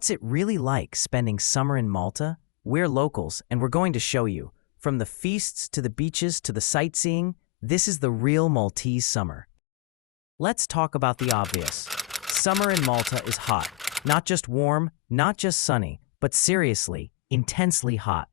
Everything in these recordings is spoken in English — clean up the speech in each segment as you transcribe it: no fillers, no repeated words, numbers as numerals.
What's it really like spending summer in Malta? We're locals, and we're going to show you. From the feasts to the beaches to the sightseeing, this is the real Maltese summer. Let's talk about the obvious. Summer in Malta is hot. Not just warm, not just sunny, but seriously, intensely hot.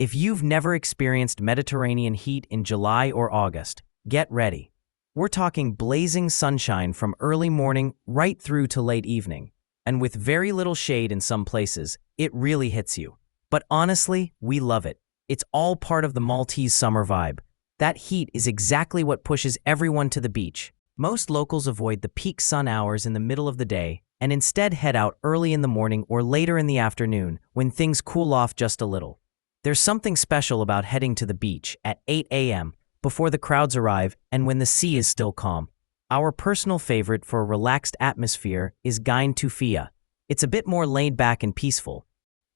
If you've never experienced Mediterranean heat in July or August, get ready. We're talking blazing sunshine from early morning right through to late evening. And with very little shade in some places, it really hits you. But honestly, we love it. It's all part of the Maltese summer vibe. That heat is exactly what pushes everyone to the beach. Most locals avoid the peak sun hours in the middle of the day and instead head out early in the morning or later in the afternoon when things cool off just a little. There's something special about heading to the beach at 8 a.m. before the crowds arrive and when the sea is still calm. Our personal favorite for a relaxed atmosphere is Gine Tufia. It's a bit more laid back and peaceful.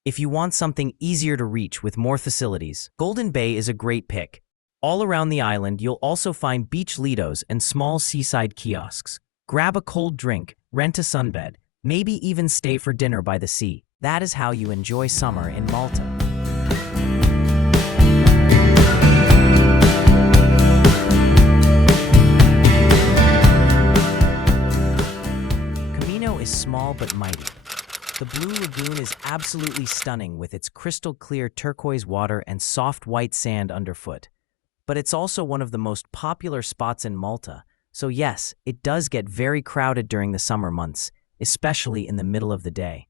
If you want something easier to reach with more facilities, Golden Bay is a great pick. All around the island, you'll also find beach lidos and small seaside kiosks. Grab a cold drink, rent a sunbed, maybe even stay for dinner by the sea. That is how you enjoy summer in Malta. Comino is small but mighty. The Blue Lagoon is absolutely stunning with its crystal clear turquoise water and soft white sand underfoot. But it's also one of the most popular spots in Malta, so yes, it does get very crowded during the summer months, especially in the middle of the day.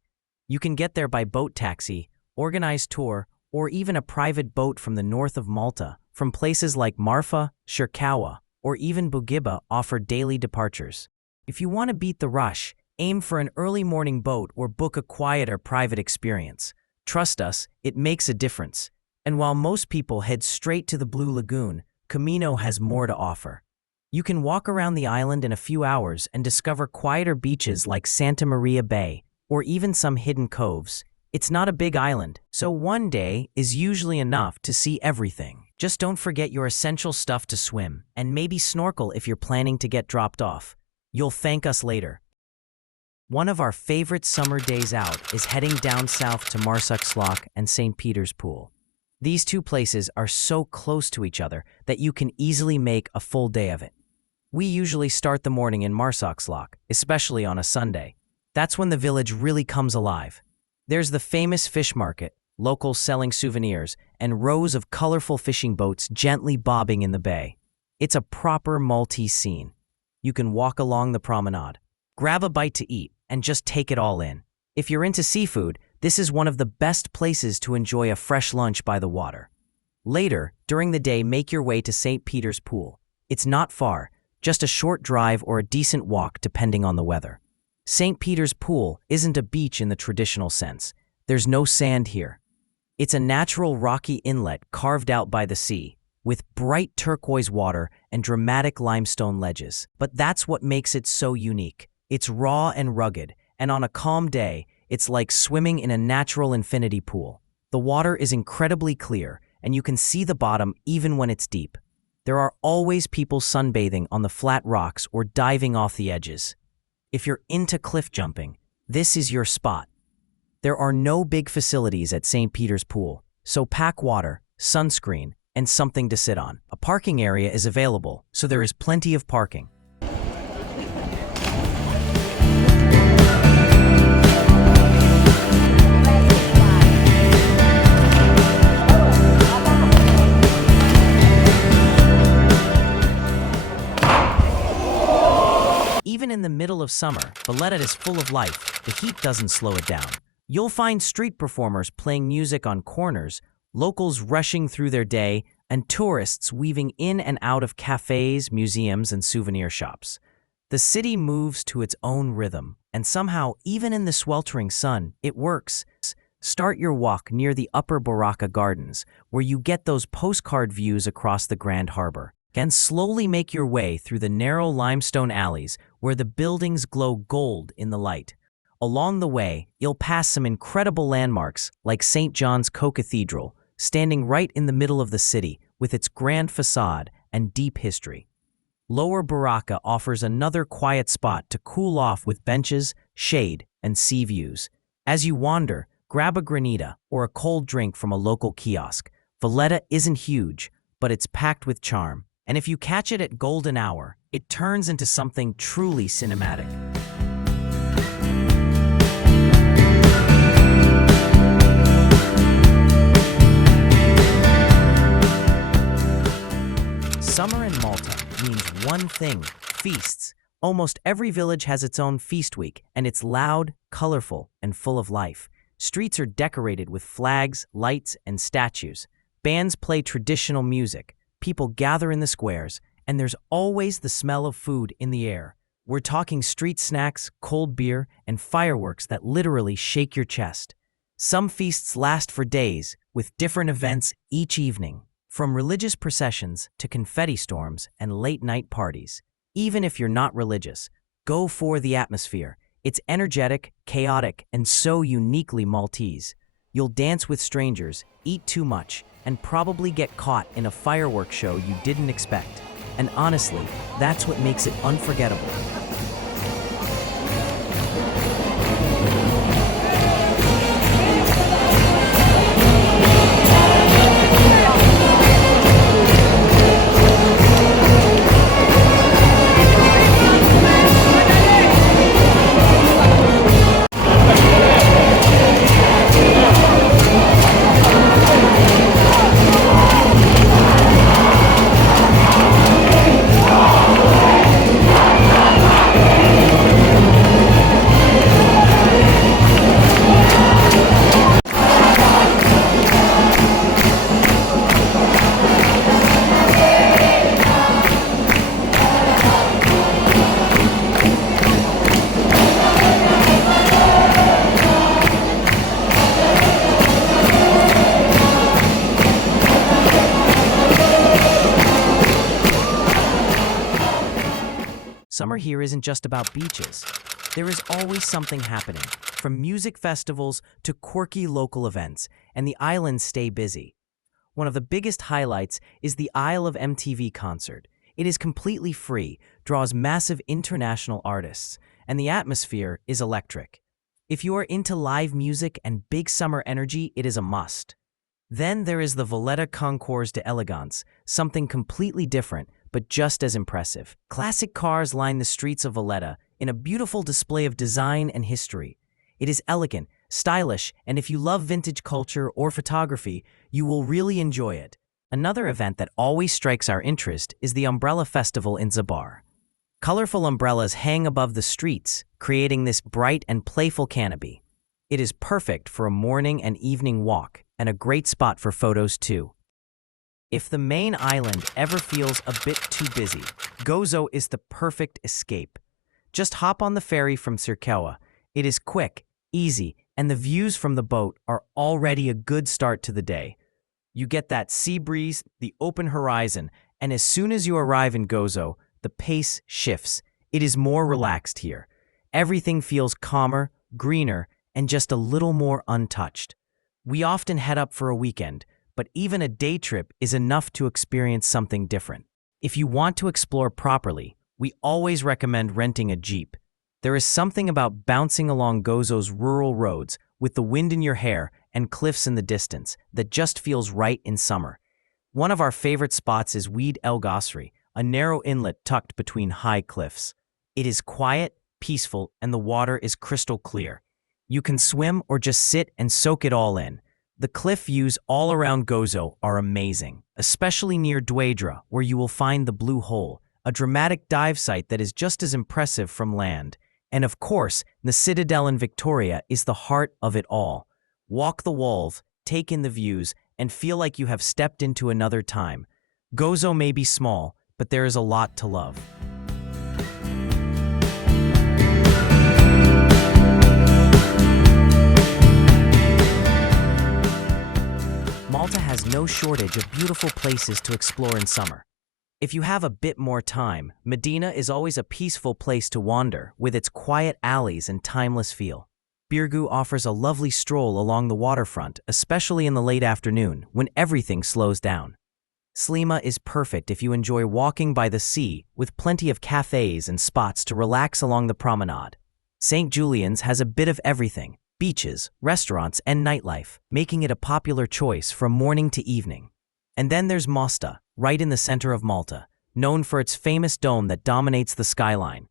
You can get there by boat taxi, organized tour, or even a private boat from the north of Malta, from places like Marfa, Shirkawa, or even Bugiba offer daily departures. If you want to beat the rush, aim for an early morning boat or book a quieter private experience. Trust us, it makes a difference. And while most people head straight to the Blue Lagoon, Comino has more to offer. You can walk around the island in a few hours and discover quieter beaches like Santa Maria Bay, or even some hidden coves. It's not a big island, so one day is usually enough to see everything. Just don't forget your essential stuff to swim, and maybe snorkel if you're planning to get dropped off. You'll thank us later. One of our favorite summer days out is heading down south to Marsaxlokk and St. Peter's Pool. These two places are so close to each other that you can easily make a full day of it. We usually start the morning in Marsaxlokk, especially on a Sunday. That's when the village really comes alive. There's the famous fish market, locals selling souvenirs, and rows of colorful fishing boats gently bobbing in the bay. It's a proper Maltese scene. You can walk along the promenade, grab a bite to eat, and just take it all in. If you're into seafood, this is one of the best places to enjoy a fresh lunch by the water. Later, during the day, make your way to St. Peter's Pool. It's not far, just a short drive or a decent walk depending on the weather. St. Peter's Pool isn't a beach in the traditional sense. There's no sand here. It's a natural rocky inlet carved out by the sea, with bright turquoise water and dramatic limestone ledges. But that's what makes it so unique. It's raw and rugged, and on a calm day, it's like swimming in a natural infinity pool. The water is incredibly clear, and you can see the bottom even when it's deep. There are always people sunbathing on the flat rocks or diving off the edges. If you're into cliff jumping, this is your spot. There are no big facilities at St. Peter's Pool, so pack water, sunscreen, and something to sit on. A parking area is available, so there is plenty of parking. Even in the middle of summer, Valletta is full of life. The heat doesn't slow it down. You'll find street performers playing music on corners, locals rushing through their day, and tourists weaving in and out of cafes, museums, and souvenir shops. The city moves to its own rhythm, and somehow, even in the sweltering sun, it works. Start your walk near the Upper Baraka Gardens, where you get those postcard views across the Grand Harbor. And slowly make your way through the narrow limestone alleys where the buildings glow gold in the light. Along the way, you'll pass some incredible landmarks like St. John's Co-Cathedral, standing right in the middle of the city with its grand facade and deep history. Lower Baraka offers another quiet spot to cool off with benches, shade, and sea views. As you wander, grab a granita or a cold drink from a local kiosk. Valletta isn't huge, but it's packed with charm. And if you catch it at golden hour, it turns into something truly cinematic. Summer in Malta means one thing: feasts. Almost every village has its own feast week, and it's loud, colorful, and full of life. Streets are decorated with flags, lights, and statues. Bands play traditional music. People gather in the squares, and there's always the smell of food in the air. We're talking street snacks, cold beer, and fireworks that literally shake your chest. Some feasts last for days, with different events each evening, from religious processions to confetti storms and late-night parties. Even if you're not religious, go for the atmosphere. It's energetic, chaotic, and so uniquely Maltese. You'll dance with strangers, eat too much, and probably get caught in a fireworks show you didn't expect. And honestly, that's what makes it unforgettable. Summer here isn't just about beaches. There is always something happening, from music festivals to quirky local events, and the islands stay busy. One of the biggest highlights is the Isle of MTV concert. It is completely free, draws massive international artists, and the atmosphere is electric. If you are into live music and big summer energy, it is a must. Then there is the Valletta Concours d'Elegance, something completely different, but just as impressive. Classic cars line the streets of Valletta in a beautiful display of design and history. It is elegant, stylish, and if you love vintage culture or photography, you will really enjoy it. Another event that always strikes our interest is the Umbrella Festival in Zabar. Colorful umbrellas hang above the streets, creating this bright and playful canopy. It is perfect for a morning and evening walk, and a great spot for photos too. If the main island ever feels a bit too busy, Gozo is the perfect escape. Just hop on the ferry from Sirkewa. It is quick, easy, and the views from the boat are already a good start to the day. You get that sea breeze, the open horizon, and as soon as you arrive in Gozo, the pace shifts. It is more relaxed here. Everything feels calmer, greener, and just a little more untouched. We often head up for a weekend, but even a day trip is enough to experience something different. If you want to explore properly, we always recommend renting a Jeep. There is something about bouncing along Gozo's rural roads with the wind in your hair and cliffs in the distance that just feels right in summer. One of our favorite spots is Weed El Gosri, a narrow inlet tucked between high cliffs. It is quiet, peaceful, and the water is crystal clear. You can swim or just sit and soak it all in. The cliff views all around Gozo are amazing, especially near Dweidra, where you will find the Blue Hole, a dramatic dive site that is just as impressive from land. And of course, the Citadel in Victoria is the heart of it all. Walk the walls, take in the views, and feel like you have stepped into another time. Gozo may be small, but there is a lot to love. Malta has no shortage of beautiful places to explore in summer. If you have a bit more time, Medina is always a peaceful place to wander, with its quiet alleys and timeless feel. Birgu offers a lovely stroll along the waterfront, especially in the late afternoon, when everything slows down. Slima is perfect if you enjoy walking by the sea, with plenty of cafes and spots to relax along the promenade. St. Julian's has a bit of everything. beaches, restaurants, and nightlife, making it a popular choice from morning to evening. And then there's Mosta, right in the center of Malta, known for its famous dome that dominates the skyline.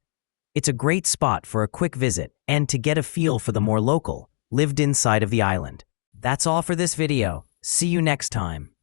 It's a great spot for a quick visit and to get a feel for the more local, lived-in side of the island. That's all for this video. See you next time.